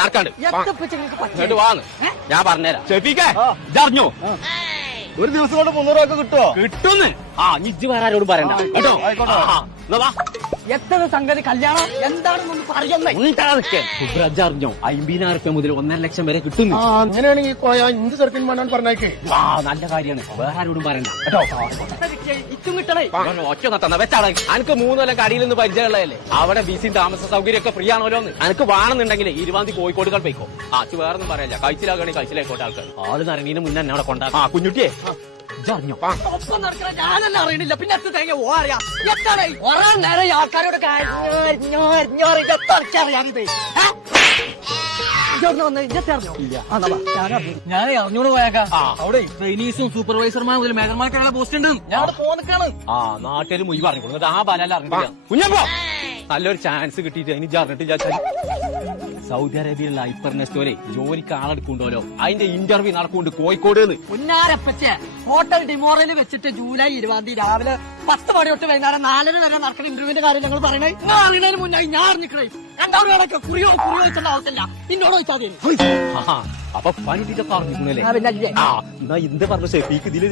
നടക്കാണ്ട് ഇങ്ങോട്ട് വാന്ന് ഞാൻ പറഞ്ഞുതരാം. ഷെഫീഖേ ഇതറിഞ്ഞോ ഒരു ദിവസം കൊണ്ട് 300 രൂപ കിട്ടുമോ? കിട്ടുന്ന്. ഇജ്ജ് വേറെ ആരോടും പറയണ്ട കേട്ടോ. എത്ര സംഗതി കല്യാണം എന്താണെന്നൊന്ന് പറയുന്നേ. അറിഞ്ഞോ 50,000 മുതൽ 1.5 ലക്ഷം വരെ കിട്ടുന്നു. അങ്ങനെയാണെങ്കിൽ ഇന്ത് ചെറുക്കൻ വേണ്ടാന്ന് പറഞ്ഞേക്ക്. നല്ല കാര്യമാണ്, വേറെ ആരോടും പറയണ്ട കേട്ടോ. ഇറ്റും കിട്ടണേ. ഒറ്റ നത്തന്ന വെച്ചാണ് എനിക്ക് 3 കൊല്ലം കടിയിൽ നിന്ന് പരിചയമുള്ളതല്ലേ. അവിടെ ബിസിയും താമസ സൗകര്യം ഒക്കെ ഫ്രീ ആണല്ലോ. എനിക്ക് വേണമെന്നുണ്ടെങ്കിൽ 20 കോഴിക്കോട് പോയിക്കോ. അച്ഛൻ വേറെ ഒന്നും പറയല്ല. കഴിച്ചിലാകണേ കഴിച്ചിലായിക്കോട്ടെ ആൾക്കാർ. ആള് നിറങ്ങീന് മുന്നേ എന്നെ അവിടെ കൊണ്ടാ. കുഞ്ഞുട്ടിയെ അറിഞ്ഞോ ഒപ്പം നടക്കണ ഞാനല്ല അറിയണില്ല. പിന്നെ എത്ര തേങ്ങ ഓ അറിയാം. എത്താണ് ഒരാ നേരം ആൾക്കാരോട് അറിയാനിത്. ഞാൻ അറിഞ്ഞോട് പോയേക്കാം. അവിടെ ട്രെയിനീസും സൂപ്പർവൈസർമാർ മുതൽ മേഖലമാർക്കുള്ള പോസ്റ്റ് ഉണ്ട്. ഞാൻ അവിടെ പോന്നിക്കാണ്. നാട്ടിൽ മുയി പറഞ്ഞു ആ ബലല്ല അറിഞ്ഞില്ല. കുഞ്ഞപ്പോ നല്ലൊരു ചാൻസ് കിട്ടിയിട്ട് എനിക്ക് അറിഞ്ഞിട്ടില്ല. സൗദി അറേബ്യയിലുള്ള ഹൈപ്പർ സ്റ്റോറെ ജോലിക്ക് ആളെടുക്കുണ്ടല്ലോ. അതിന്റെ ഇന്റർവ്യൂ നടക്കുന്നുണ്ട് കോഴിക്കോട്. പുന്നാരപ്പച്ച ഹോട്ടൽ ഡിമോറയിൽ വെച്ചിട്ട് ജൂലൈ 20 രാവിലെ 10 മണി തൊട്ട് വൈകുന്നേരം 4 വരെ നടക്കുന്ന ഇന്റർവ്യൂവിന്റെ കാര്യം ഞങ്ങൾ പറയണേ. ഞാൻ അറിയുന്നതിന് മുന്നായി ഞാൻ അറിഞ്ഞിക്കണേ. രണ്ടാമത് കുറിയോ വെച്ചിട്ടുള്ള ആവശ്യമില്ല. പിന്നോട് ചോദിച്ചാൽ അപ്പൊ പണി ഇതൊക്കെ അറിഞ്ഞിരുന്നല്ലേ. എന്നാ എന്ത് പറഞ്ഞു ഷെഫീക്ക് ഇതിൽ